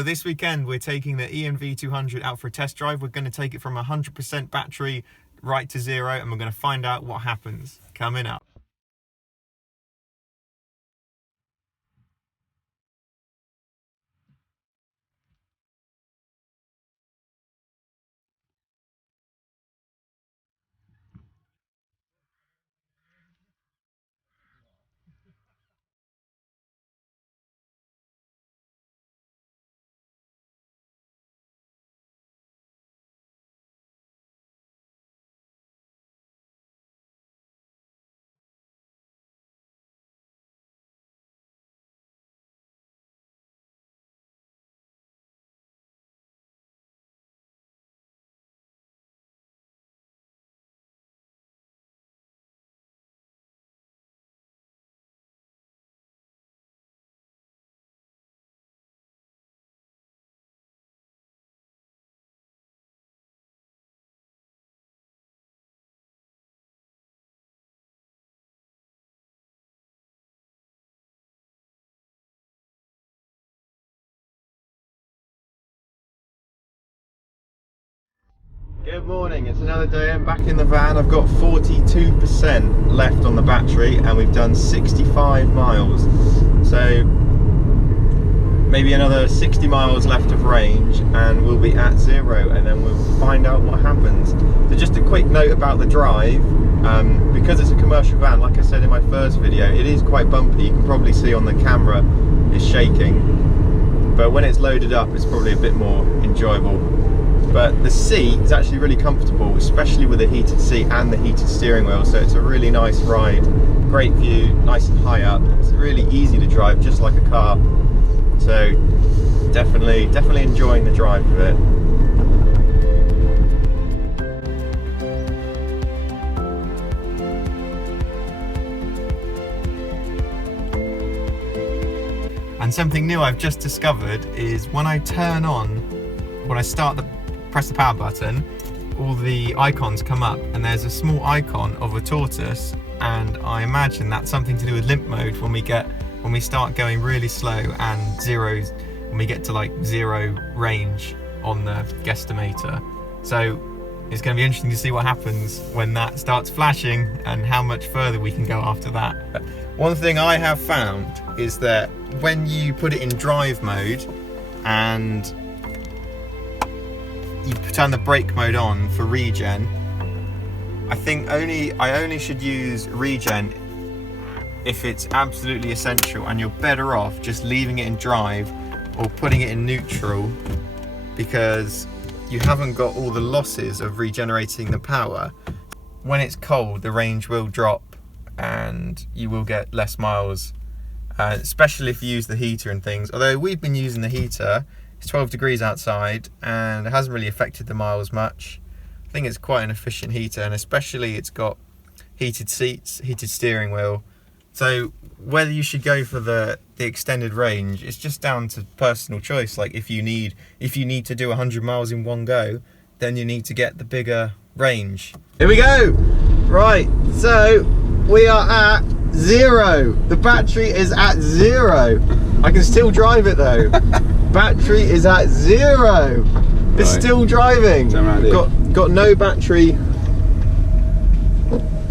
But this weekend we're taking the ENV200 out for a test drive. We're going to take it from 100% battery right to zero, and we're going to find out what happens. Coming up. Good morning, it's another day. I'm back in the van. I've got 42% left on the battery and we've done 65 miles. So maybe another 60 miles left of range and we'll be at zero, and then we'll find out what happens. So just a quick note about the drive. Because it's a commercial van, like I said in my first video, it is quite bumpy. You can probably see on the camera it's shaking. But when it's loaded up, it's probably a bit more enjoyable. But the seat is actually really comfortable, especially with the heated seat and the heated steering wheel. So it's a really nice ride, great view, nice and high up. It's really easy to drive, just like a car. So definitely enjoying the drive of it. And something new I've just discovered is when I press the power button, all the icons come up and there's a small icon of a tortoise, and I imagine that's something to do with limp mode when we start going really slow and zeros, when we get to like zero range on the guesstimator. So it's going to be interesting to see what happens when that starts flashing and how much further we can go after that. One thing I have found is that when you put it in drive mode and you turn the brake mode on for regen, I only should use regen if it's absolutely essential, and you're better off just leaving it in drive or putting it in neutral, because you haven't got all the losses of regenerating the power. When it's cold, the range will drop and you will get less miles, especially if you use the heater and things. Although we've been using the heater, it's 12 degrees outside and it hasn't really affected the miles much. I think it's quite an efficient heater, and especially it's got heated seats, heated steering wheel. So whether you should go for the extended range, it's just down to personal choice. Like if you need to do 100 miles in one go, then you need to get the bigger range. Here we go. Right, so we are at zero. The battery is at zero. I can still drive it though. Battery is at zero. It's still driving. Got no battery.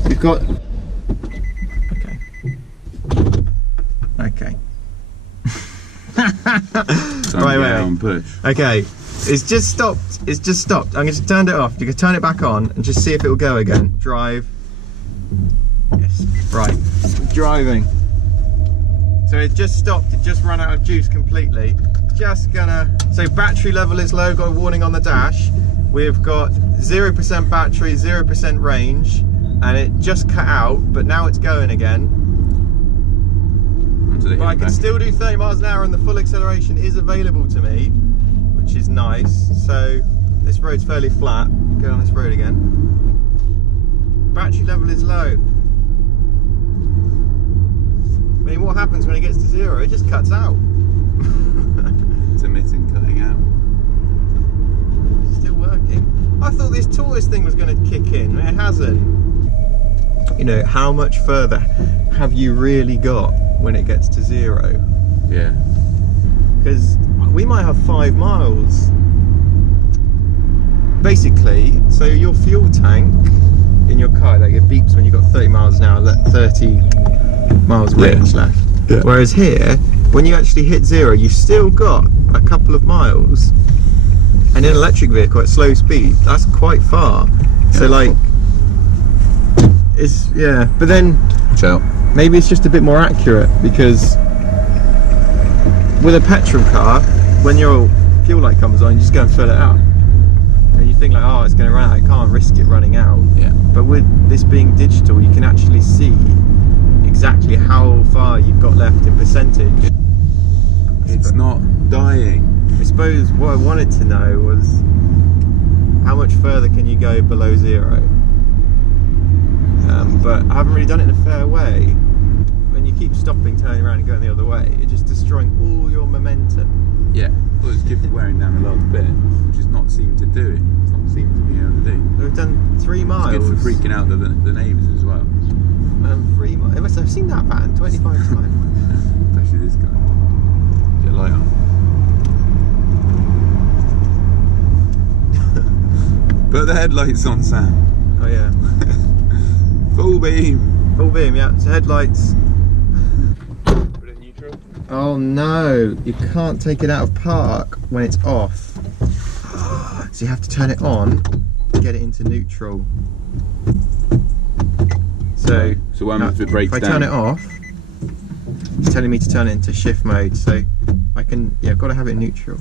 We've got. Okay. Right. Push. Okay. It's just stopped. It's just stopped. I'm going to turn it off. You can turn it back on and just see if it will go again. Drive. Yes. Right. Driving. So it just stopped. It just ran out of juice completely. So battery level is low. Got a warning on the dash. We've got 0% battery, 0% range, and it just cut out. But now it's going again. But I can still do 30 miles an hour, and the full acceleration is available to me, which is nice. So this road's fairly flat. Go on this road again. Battery level is low. I mean, what happens when it gets to zero? It just cuts out. It's emitting, cutting out. Still working. I thought this tortoise thing was going to kick in. It hasn't. You know, how much further have you really got when it gets to zero? Yeah. Because we might have 5 miles. Basically, so your fuel tank in your car, like it beeps when you've got 30 miles an hour, 30 miles range left. Yeah. Whereas here, when you actually hit 0, you've still got a couple of miles. And in an electric vehicle at slow speed, that's quite far. So like, it's, yeah, but then So maybe it's just a bit more accurate, because with a petrol car, when your fuel light comes on, you just go and fill it up. And you think like, oh, it's going to run out, I can't risk it running out. yeah. But with this being digital, you can actually see exactly how far you've got left in percentage. It's not dying. I suppose what I wanted to know was, how much further can you go below 0? But I haven't really done it in a fair way. When you keep stopping, turning around and going the other way, you're just destroying all your momentum. Yeah. Well, it's just wearing down a last bit, which is not seem to do it. It's not seem to be able to do. We've done 3 miles. It's good for freaking out the neighbours as well. 3 miles. I've seen that van 25 times. Especially this guy. Get a light on. Put the headlights on, Sam. Oh yeah. Full beam. Full beam, yeah. So headlights. Put it in neutral. Oh no, you can't take it out of park when it's off. So you have to turn it on, get it into neutral. So when if it breaks if I down, turn it off, it's telling me to turn it into shift mode. So I can, yeah, I've got to have it in neutral.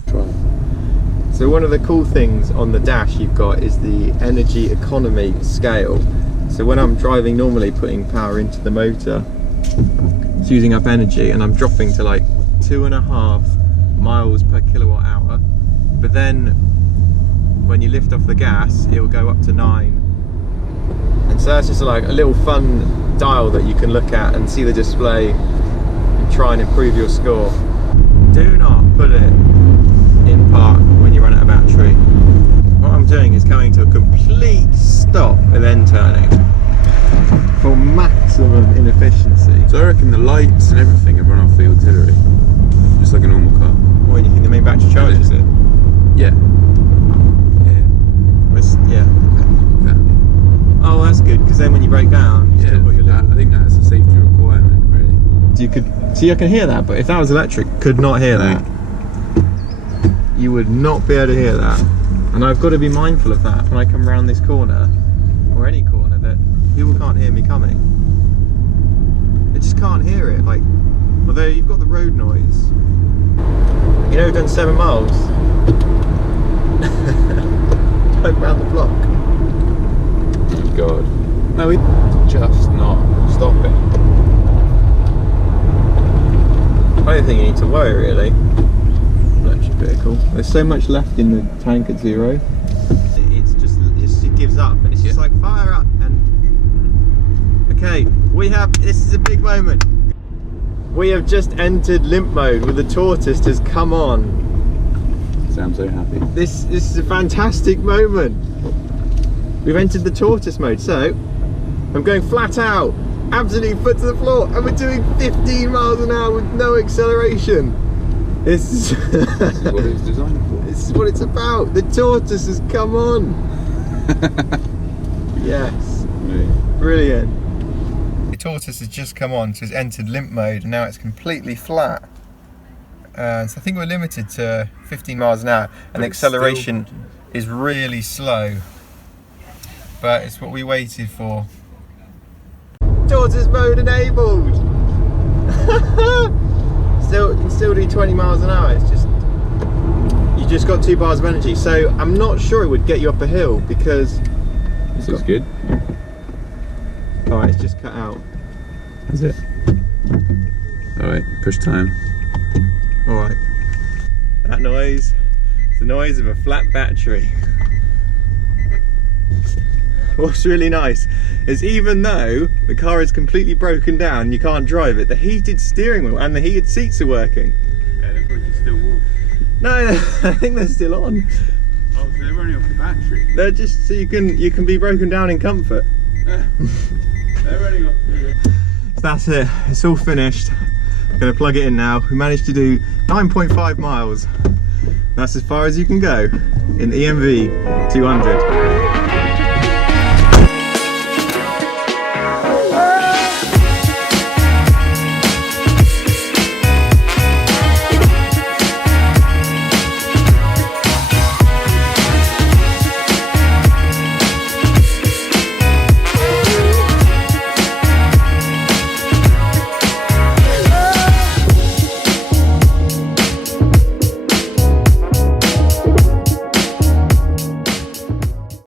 So one of the cool things on the dash you've got is the energy economy scale. So when I'm driving normally, putting power into the motor, it's using up energy, and I'm dropping to like 2.5 miles per kilowatt hour. But then when you lift off the gas, it will go up to 9. And so that's just like a little fun dial that you can look at and see the display and try and improve your score. Do not put it in park when you run out of battery. What I'm doing is coming to a complete stop and then turning for maximum inefficiency. So I reckon the lights and everything have run off the auxiliary, just like a normal car. When you think the main battery charges it? Yeah. Yeah. Exactly. Oh, that's good, because then when you break down, you still got your little... I think that's a safety requirement, really. You could see, I can hear that, but if that was electric, could not hear that. You would not be able to hear that, and I've got to be mindful of that when I come around this corner, or any corner, that people can't hear me coming. They just can't hear it. Like, although you've got the road noise. You know, we've done 7 miles. Drive around the block. Oh God. No, it's just not stopping. I don't think you need to worry really. Electric vehicle. There's so much left in the tank at 0. It gives up, and it's just like fire up. And okay, this is a big moment. We have just entered limp mode with the tortoise has come on. I'm so happy. This is a fantastic moment. We've entered the tortoise mode, so I'm going flat out, absolutely foot to the floor, and we're doing 15 miles an hour with no acceleration. This is what it's designed for. This is what it's about. The tortoise has come on. Yes. Brilliant. The tortoise has just come on, so it's entered limp mode, and now it's completely flat. So I think we're limited to 15 miles an hour, and the acceleration is really slow. But it's what we waited for. Tortoise mode enabled! You can still do 20 miles an hour. It's just, you just got 2 bars of energy. So I'm not sure it would get you up a hill, because This is good. Alright, it's just cut out. Is it? Alright, push time. Alright. That noise is the noise of a flat battery. What's really nice is, even though the car is completely broken down and you can't drive it, the heated steering wheel and the heated seats are working. Yeah, they're probably still warm. No, I think they're still on. Oh, so they're running off the battery. They're just so you can be broken down in comfort. They're running off. So that's it. It's all finished. I'm gonna plug it in now. We managed to do 9.5 miles That's as far as you can go in the ENV200.